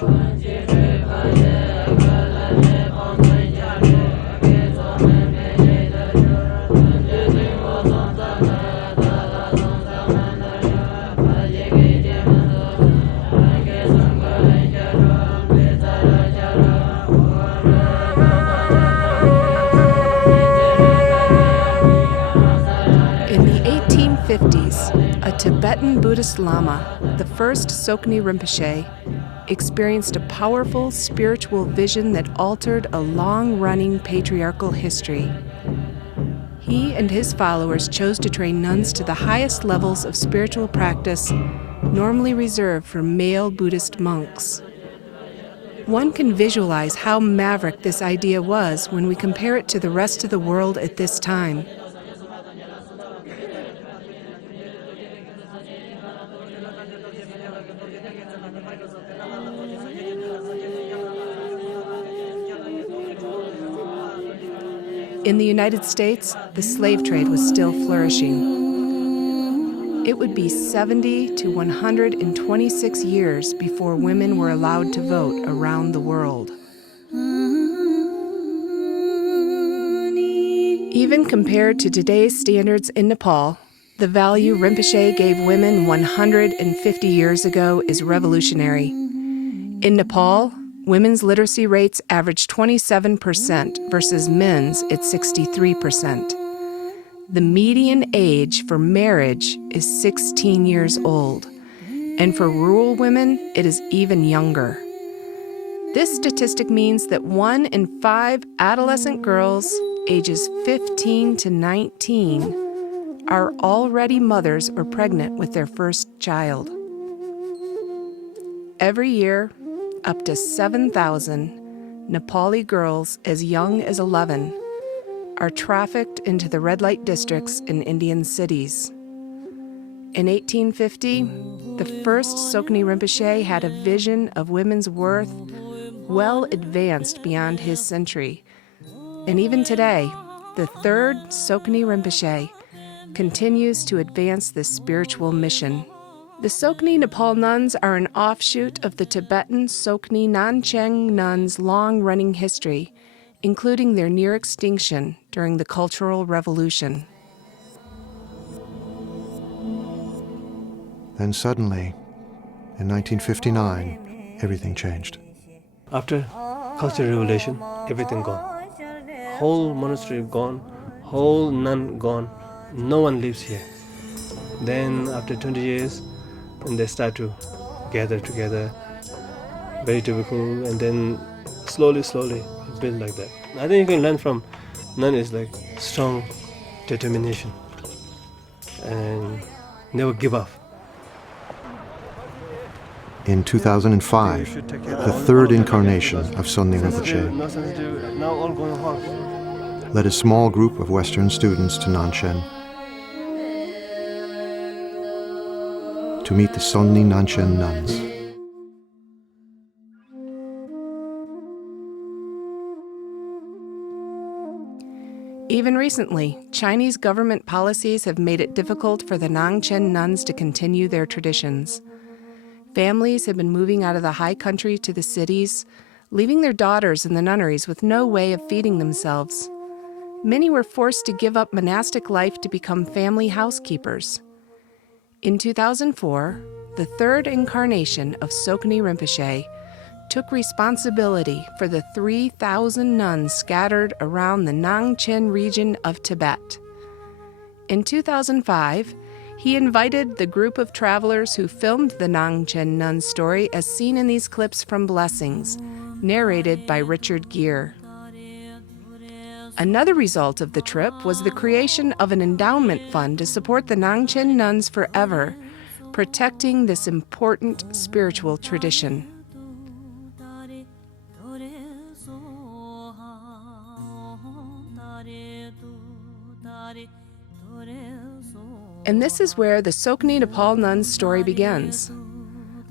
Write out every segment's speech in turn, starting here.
In the 1850s, a Tibetan Buddhist Lama, the first Tsoknyi Rinpoche, experienced a powerful spiritual vision that altered a long-running patriarchal history. He and his followers chose to train nuns to the highest levels of spiritual practice normally reserved for male Buddhist monks. One can visualize how maverick this idea was when we compare it to the rest of the world at this time. In the United States, the slave trade was still flourishing. It would be 70 to 126 years before women were allowed to vote around the world. Even compared to today's standards in Nepal, the value Rinpoche gave women 150 years ago is revolutionary. In Nepal, women's literacy rates average 27% versus men's at 63%. The median age for marriage is 16 years old, and for rural women, it is even younger. This statistic means that 1 in 5 adolescent girls ages 15 to 19 are already mothers or pregnant with their first child. Every year, up to 7,000 Nepali girls as young as 11 are trafficked into the red light districts in Indian cities. In 1850, the first Tsoknyi Rinpoche had a vision of women's worth well advanced beyond his century. And even today, the third Tsoknyi Rinpoche continues to advance this spiritual mission. The Tsoknyi Nepal Nuns are an offshoot of the Tibetan Tsoknyi Nuns' long-running history, including their near extinction during the Cultural Revolution. Then suddenly, in 1959, everything changed. After Cultural Revolution, everything gone. Whole monastery gone, whole nun gone, no one lives here. Then after 20 years, and they start to gather together, very typical, and then slowly build like that. I think you can learn from nun is like strong determination and never give up. In 2005, the third incarnation of Tsoknyi Rinpoche Now all going hard. led a small group of Western students to Nanshen to meet the Tsoknyi Nanshen nuns. Even recently, Chinese government policies have made it difficult for the Nanshen nuns to continue their traditions. Families have been moving out of the high country to the cities, leaving their daughters in the nunneries with no way of feeding themselves. Many were forced to give up monastic life to become family housekeepers. In 2004, the third incarnation of Tsoknyi Rinpoche took responsibility for the 3,000 nuns scattered around the Nangchen region of Tibet. In 2005, he invited the group of travelers who filmed the Nangchen nuns story as seen in these clips from Blessings, narrated by Richard Gere. Another result of the trip was the creation of an endowment fund to support the Nangchen nuns forever, protecting this important spiritual tradition. And this is where the Tsoknyi Nepal Nuns story begins.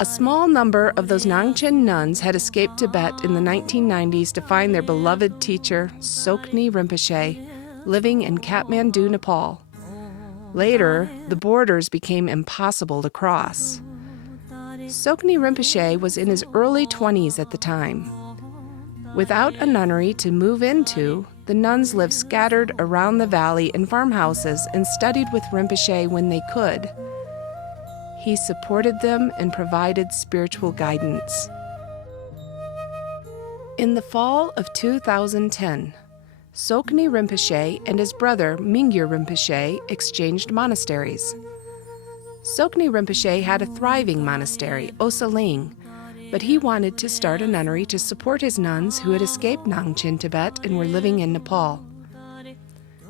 A small number of those Nangchen nuns had escaped Tibet in the 1990s to find their beloved teacher, Tsoknyi Rinpoche, living in Kathmandu, Nepal. Later, the borders became impossible to cross. Tsoknyi Rinpoche was in his early 20s at the time. Without a nunnery to move into, the nuns lived scattered around the valley in farmhouses and studied with Rinpoche when they could. He supported them and provided spiritual guidance. In the fall of 2010, Tsoknyi Rinpoche and his brother Mingyur Rinpoche exchanged monasteries. Tsoknyi Rinpoche had a thriving monastery, Osaling, but he wanted to start a nunnery to support his nuns who had escaped Nangchen, Tibet, and were living in Nepal.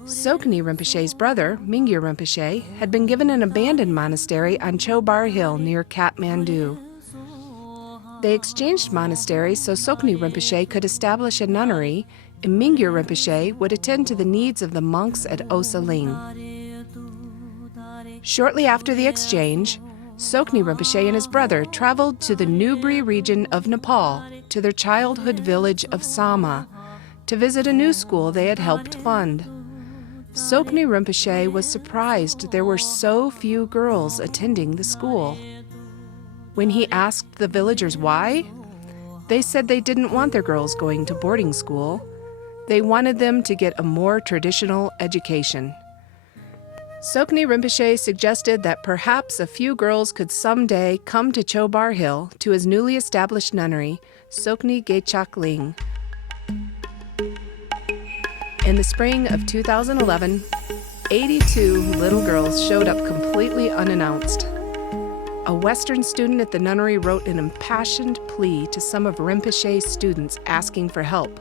Tsoknyi Rinpoche's brother, Mingyur Rinpoche, had been given an abandoned monastery on Chobar Hill near Kathmandu. They exchanged monasteries so Tsoknyi Rinpoche could establish a nunnery, and Mingyur Rinpoche would attend to the needs of the monks at Osaling. Shortly after the exchange, Tsoknyi Rinpoche and his brother traveled to the Nubri region of Nepal, to their childhood village of Sama, to visit a new school they had helped fund. Tsoknyi Rinpoche was surprised there were so few girls attending the school. When he asked the villagers why, they said they didn't want their girls going to boarding school. They wanted them to get a more traditional education. Tsoknyi Rinpoche suggested that perhaps a few girls could someday come to Chobar Hill to his newly established nunnery, Tsoknyi Lineage. In the spring of 2011, 82 little girls showed up completely unannounced. A Western student at the nunnery wrote an impassioned plea to some of Rinpoche's students asking for help.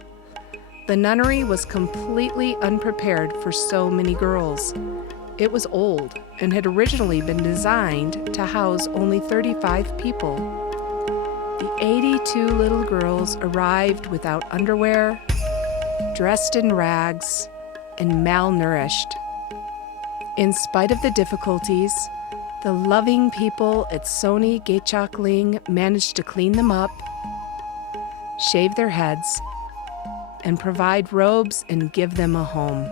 The nunnery was completely unprepared for so many girls. It was old and had originally been designed to house only 35 people. The 82 little girls arrived without underwear, dressed in rags, and malnourished. In spite of the difficulties, the loving people at Tsoknyi Lineage managed to clean them up, shave their heads, and provide robes and give them a home.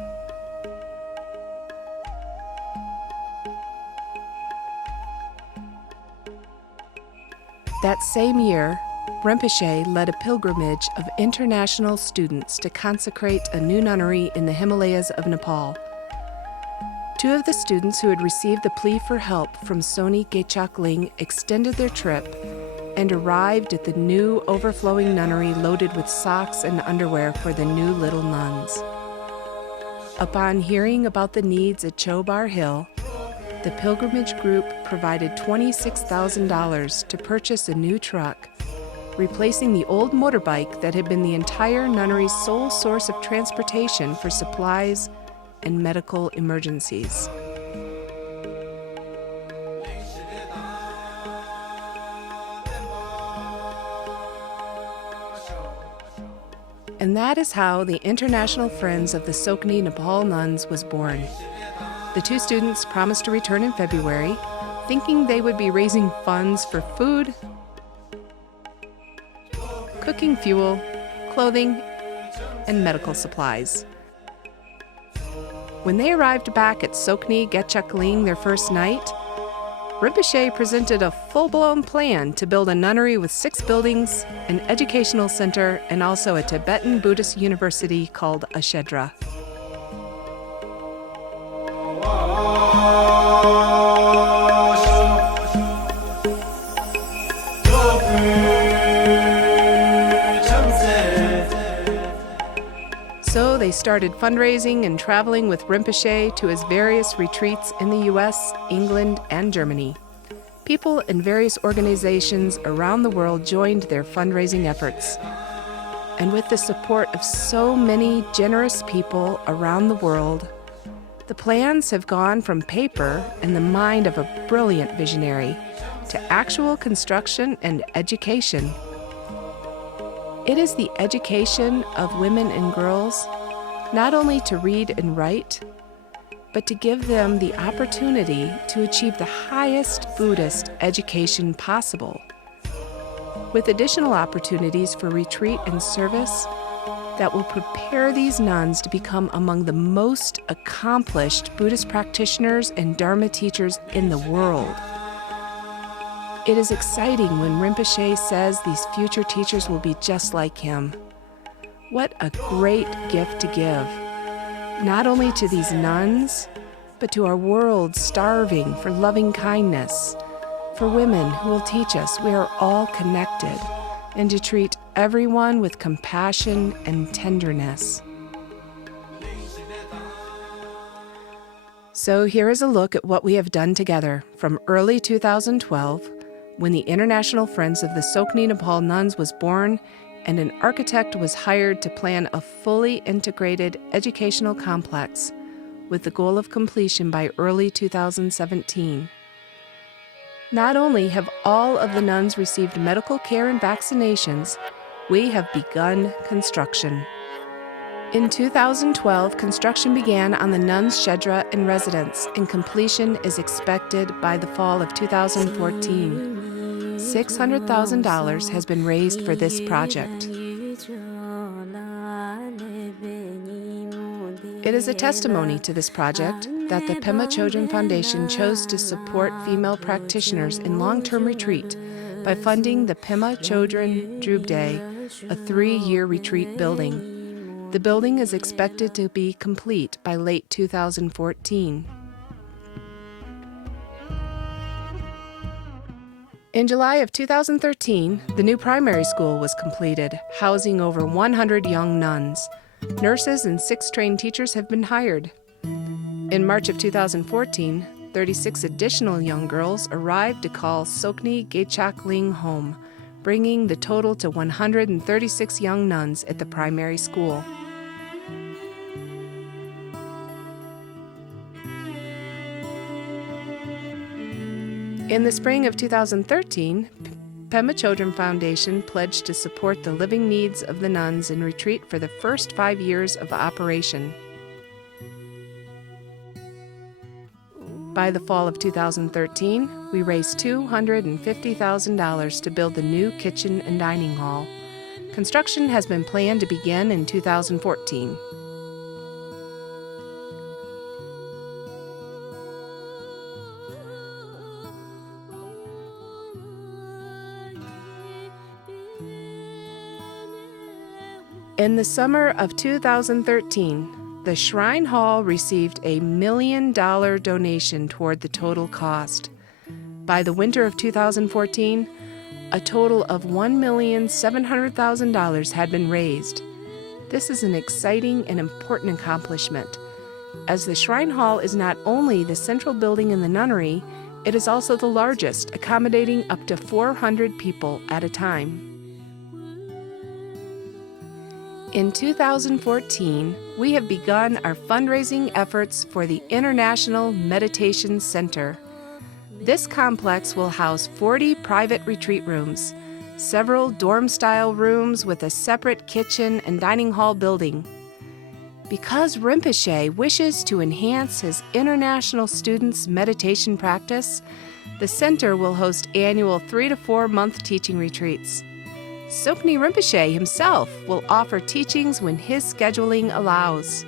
That same year, Rinpoche led a pilgrimage of international students to consecrate a new nunnery in the Himalayas of Nepal. Two of the students who had received the plea for help from Tsoknyi Lineage extended their trip and arrived at the new overflowing nunnery loaded with socks and underwear for the new little nuns. Upon hearing about the needs at Chobar Hill, the pilgrimage group provided $26,000 to purchase a new truck, replacing the old motorbike that had been the entire nunnery's sole source of transportation for supplies and medical emergencies. And that is how the International Friends of the Tsoknyi Nepal Nuns was born. The two students promised to return in February, thinking they would be raising funds for food, cooking fuel, clothing, and medical supplies. When they arrived back at Tsoknyi Lineage their first night, Rinpoche presented a full-blown plan to build a nunnery with 6 buildings, an educational center, and also a Tibetan Buddhist university called Ashedra. So they started fundraising and traveling with Rinpoche to his various retreats in the US, England, and Germany. People in various organizations around the world joined their fundraising efforts. And with the support of so many generous people around the world, the plans have gone from paper and the mind of a brilliant visionary to actual construction and education. It is the education of women and girls, not only to read and write, but to give them the opportunity to achieve the highest Buddhist education possible, with additional opportunities for retreat and service that will prepare these nuns to become among the most accomplished Buddhist practitioners and Dharma teachers in the world. It is exciting when Rinpoche says these future teachers will be just like him. What a great gift to give, not only to these nuns, but to our world starving for loving kindness, for women who will teach us we are all connected, and to treat everyone with compassion and tenderness. So here is a look at what we have done together from early 2012, when the International Friends of the Tsoknyi Nepal Nuns was born and an architect was hired to plan a fully integrated educational complex with the goal of completion by early 2017. Not only have all of the nuns received medical care and vaccinations, we have begun construction. In 2012, construction began on the nuns' shedra and residence, and completion is expected by the fall of 2014. $600,000 has been raised for this project. It is a testimony to this project that the Pema Chodron Foundation chose to support female practitioners in long-term retreat by funding the Pema Chodron Drubde, a 3-year retreat building. The building is expected to be complete by late 2014. In July of 2013, the new primary school was completed, housing over 100 young nuns. Nurses and 6 trained teachers have been hired. In March of 2014, 36 additional young girls arrived to call Tsoknyi Gechak Ling home, bringing the total to 136 young nuns at the primary school. In the spring of 2013, Pema Chodron Foundation pledged to support the living needs of the nuns in retreat for the first 5 years of operation. By the fall of 2013, we raised $250,000 to build the new kitchen and dining hall. Construction has been planned to begin in 2014. In the summer of 2013, the Shrine Hall received a $1 million donation toward the total cost. By the winter of 2014, a total of $1,700,000 had been raised. This is an exciting and important accomplishment, as the Shrine Hall is not only the central building in the nunnery, it is also the largest, accommodating up to 400 people at a time. In 2014, we have begun our fundraising efforts for the International Meditation Center. This complex will house 40 private retreat rooms, several dorm-style rooms with a separate kitchen and dining hall building. Because Rinpoche wishes to enhance his international students' meditation practice, the center will host annual 3 to 4 month teaching retreats. Tsoknyi Rinpoche himself will offer teachings when his scheduling allows.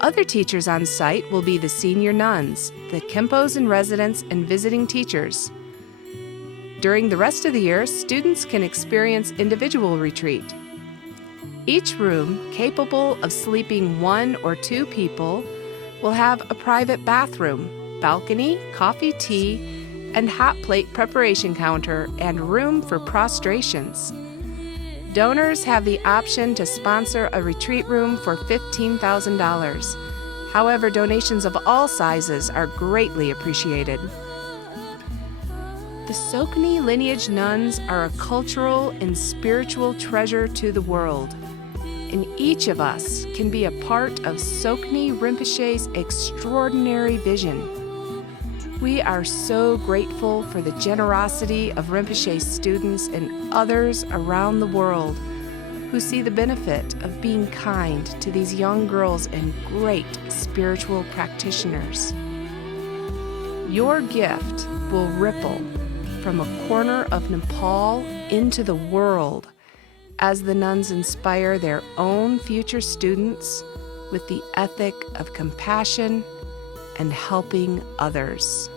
Other teachers on site will be the senior nuns, the Khenpos in residence, and visiting teachers. During the rest of the year, students can experience individual retreat. Each room, capable of sleeping 1 or 2 people, will have a private bathroom, balcony, coffee, tea, and hot plate preparation counter, and room for prostrations. Donors have the option to sponsor a retreat room for $15,000. However, donations of all sizes are greatly appreciated. The Tsoknyi Lineage Nuns are a cultural and spiritual treasure to the world, and each of us can be a part of Tsoknyi Rinpoche's extraordinary vision. We are so grateful for the generosity of Rinpoche's students and others around the world who see the benefit of being kind to these young girls and great spiritual practitioners. Your gift will ripple from a corner of Nepal into the world as the nuns inspire their own future students with the ethic of compassion and helping others.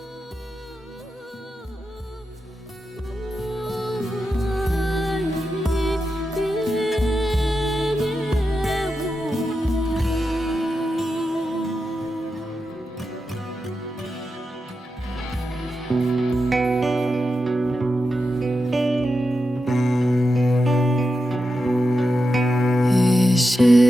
So